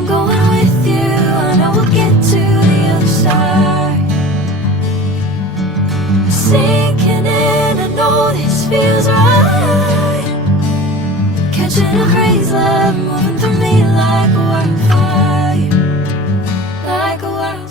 I'm going with you, I know we'll get to the other side. Sinking in, I know this feels right. Catching a crazy love, moving through me like a wildfire, like a wildfire.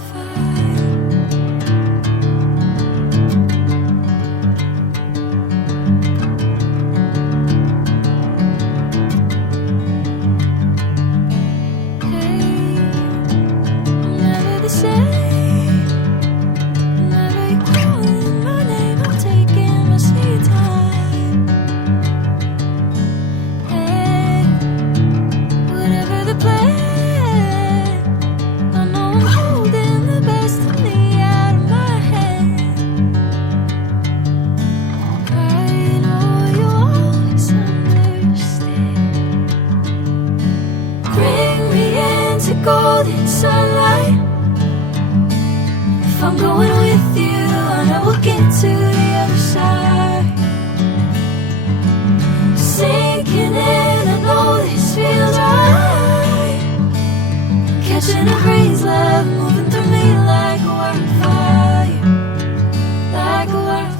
Golden sunlight. If I'm going with you, I know we'll get to the other side. Sinking in, I know this feels right. Catching a crazy love, moving through me like a wildfire, like a wildfire.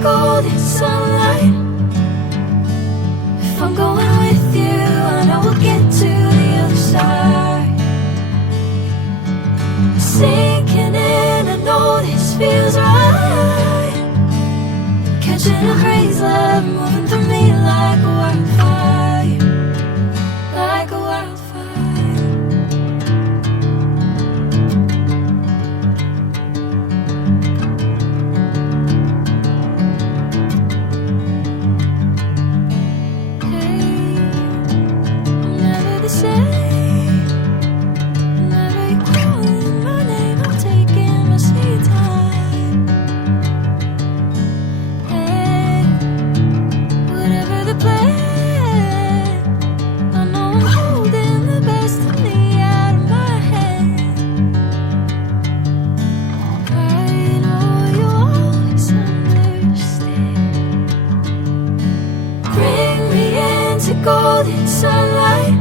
Golden sunlight. If I'm going with you, I know we'll get to the other side. Sinking in, I know this feels right. Catching a crazy love, moving through me like a wildfire, like a wildfire. Golden sunlight.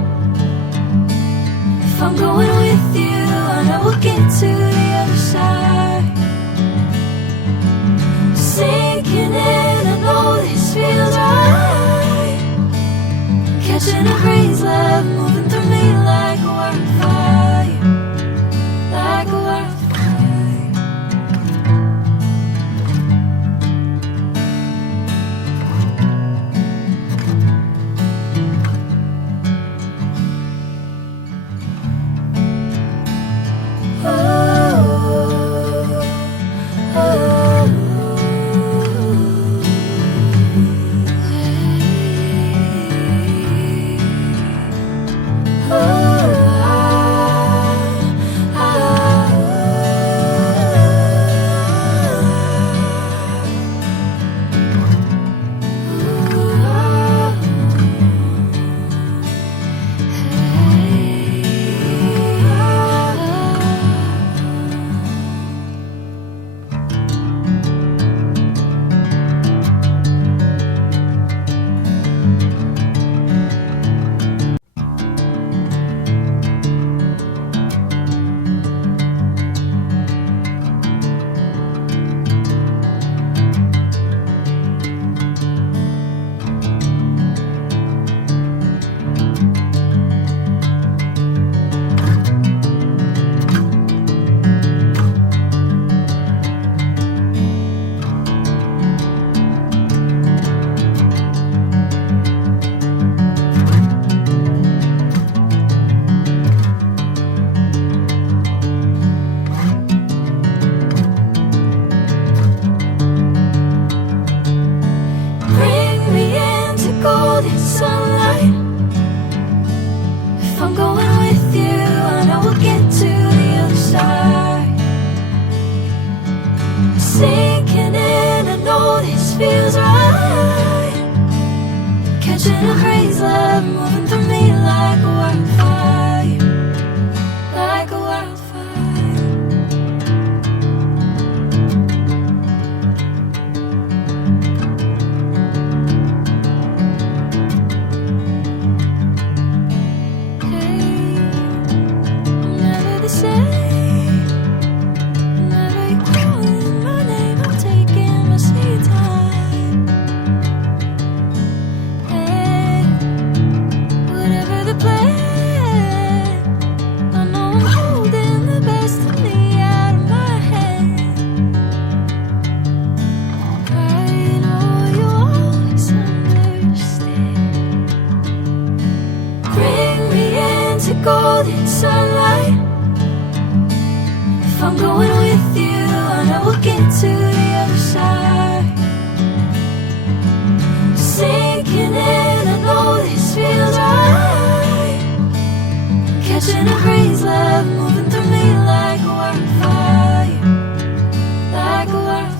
If I'm going with you, I know we'll get to the other side. Sinking in, I know this feels right. Catching a crazy love, moving through me like a wildfire, like a wildfire. Oh golden sunlight. If I'm going with you, I know we'll get to the other side. Sinking in, I know this feels right. Catching a crazy love moving through me like a wildfire, like a wildfire. Golden sunlight. If I'm going with you, I know we'll get to the other side. Sinking in, I know this feels right. Catching a crazy love moving through me like a wildfire, like a wildfire.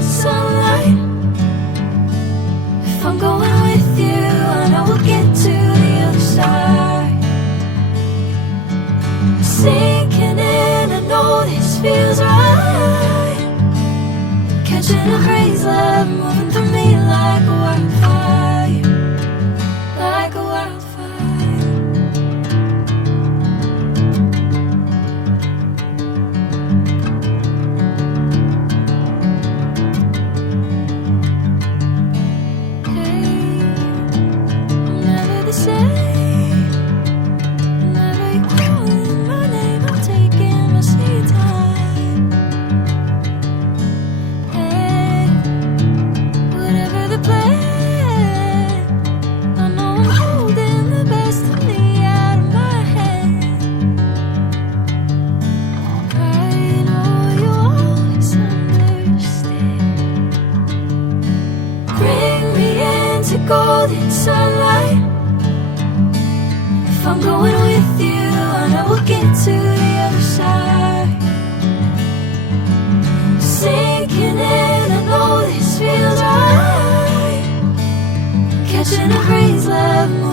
Sunlight. If I'm going with you, I know we'll get to the other side. Sinking in, I know this feels right. Catching a crazy love moving through me like a wildfire, like a wildfire. Golden sunlight. If I'm going with you, I know we'll get to the other side. Sinking in, I know this feels right. Catching a crazy love.